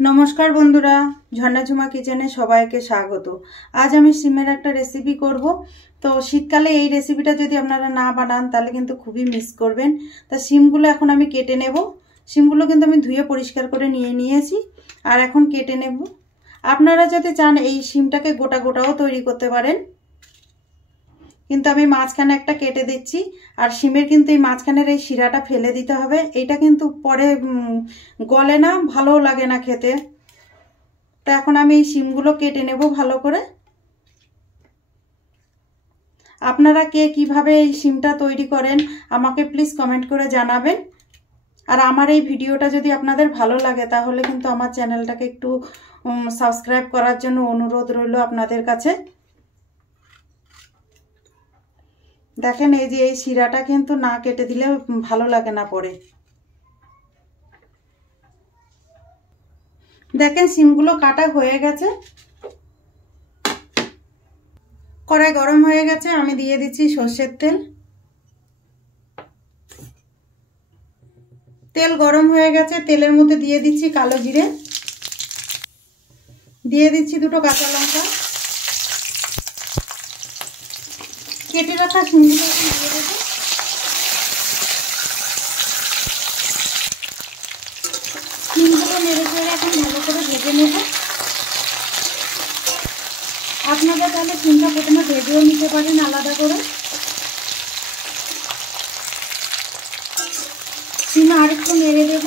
नमस्कार बंधुरा झर्णा झुमा किचेने सबाइके स्वागत। आज आमी सिमेर एकटा रेसिपि करब। तो शीतकाले এই রেসিপিটা যদি আপনারা না বানান তাহলে কিন্তু খুবই মিস করবেন। তা সিমগুলো এখন আমি কেটে নেব। সিমগুলো কিন্তু আমি ধুয়ে পরিষ্কার করে নিয়েছি আর এখন কেটে নেব। আপনারা যদি চান এই সিমটাকে গোটা গোটাও তৈরি করতে পারেন, কিন্তু আমি মাঝখানে একটা কেটে দিচ্ছি। আর সিমের কিন্তু এই মাঝখানের এই শিরাটা ফেলে দিতে হবে, এটা কিন্তু পরে গলে না, ভালো লাগে না খেতে। তো এখন আমি এই সিমগুলো কেটে নেব ভালো করে। আপনারা কে কিভাবে এই সিমটা তৈরি করেন আমাকে প্লিজ কমেন্ট করে জানাবেন। আর আমার এই ভিডিওটা যদি আপনাদের ভালো লাগে তাহলে কিন্তু আমার চ্যানেলটাকে একটু সাবস্ক্রাইব করার জন্য অনুরোধ রইল আপনাদের কাছে। দেখেন এই যে এই শিরাটা কিন্তু না কেটে দিলে ভালো লাগে না পরে। দেখেন সিমগুলো কাটা হয়ে গেছে। কড়াই গরম হয়ে গেছে, আমি দিয়ে দিচ্ছি সরষের তেল। তেল গরম হয়ে গেছে, তেলের মধ্যে দিয়ে দিচ্ছি কালো জিরে, দিয়ে দিচ্ছি দুটো কাঁচা লঙ্কা, কেটে রাখা সিমগুলো দিয়ে দেবো। সিমগুলো নেড়ে চেড়ে এখন ভালো করে ভেজে নেব। আপনারা তাহলে সিমটা প্রথমে ভেজেও নিতে পারেন আলাদা করে। সিম আরেকটু নেড়ে দেব।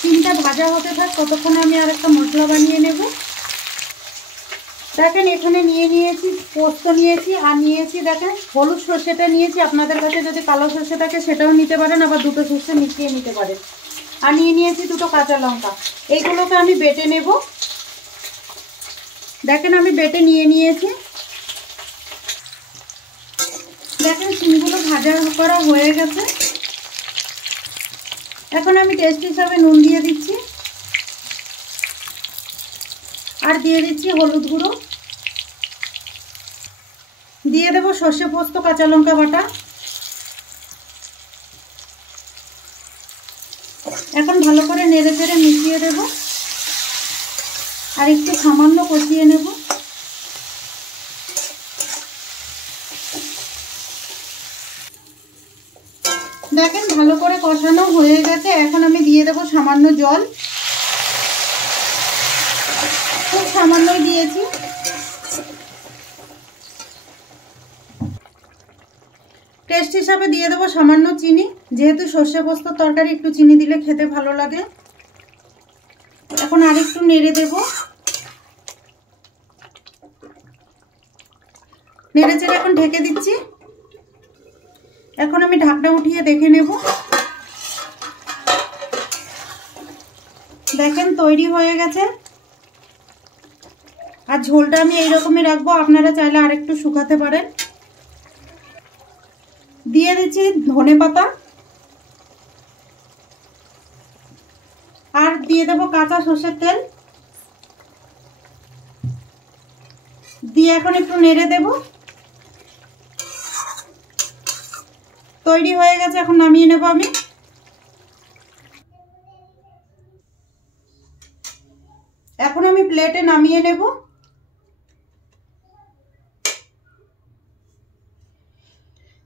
সিমটা ভাজা হতে থাক ততক্ষণে আমি আরেকটা মশলা বানিয়ে নেব। দেখেন এখানে নিয়েছি পোস্ত নিয়েছি, আর নিয়েছি দেখেন হলুদ সর্ষেটা নিয়েছি। আপনাদের কাছে যদি কালো সর্ষে থাকে সেটাও নিতে পারেন, আবার দুটো সর্ষে মিশিয়ে নিতে পারেন। আর নিয়েছি দুটো কাঁচা লঙ্কা। এইগুলোকে আমি বেটে নেব। দেখেন আমি বেটে নিয়েছি। দেখেন সিমগুলো ভাজা করা হয়ে গেছে। এখন আমি টেস্ট হিসাবে নুন দিয়ে দিচ্ছি, আর দিয়ে দিচ্ছি হলুদ গুঁড়ো, দিয়ে দেবো সর্ষে পোস্ত কাঁচা লঙ্কা বাটা। এখন ভালো করে নেড়ে চেড়ে মিশিয়ে দেব, আর একটু সামান্য কষিয়ে নেব। দেখেন ভালো করে কষানো হয়ে গেছে। এখন আমি দিয়ে দেব সামান্য জল, খুব সামান্যই দিয়েছি। টেস্ট হিসাবে দিয়ে দেবো সামান্য চিনি, যেহেতু সর্ষে পোস্তর তরকারি একটু চিনি দিলে খেতে ভালো লাগে। এখন আরেকটু নেড়ে দেব। নেড়ে চেড়ে এখন ঢেকে দিচ্ছি। এখন আমি ঢাকনা উঠিয়ে দেখে নেব। দেখেন তৈরি হয়ে গেছে। আর ঝোলটা আমি এইরকমই রাখবো, আপনারা চাইলে আরেকটু শুকাতে পারেন। দিয়ে দিচ্ছি ধনে পাতা, আর দিয়ে দেবো কাঁচা সর্ষের তেল, দিয়ে এখন একটু নেড়ে দেব। তৈরি হয়ে গেছে, এখন নামিয়ে নেব আমি। এখন আমি প্লেটে নামিয়ে নেব।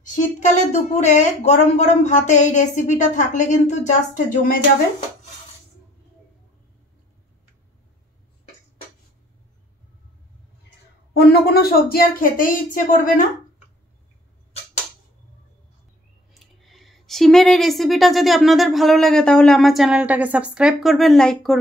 শীতকালের দুপুরে গরম গরম ভাতে এই রেসিপিটা থাকলে কিন্তু জাস্ট জমে যাবে। অন্য কোনো সবজি আর খেতেই ইচ্ছে করবে না। সিমের এই রেসিপিটা যদি আপনাদের ভালো লাগে তাহলে আমার চ্যানেলটাকে সাবস্ক্রাইব করবেন, লাইক করবেন।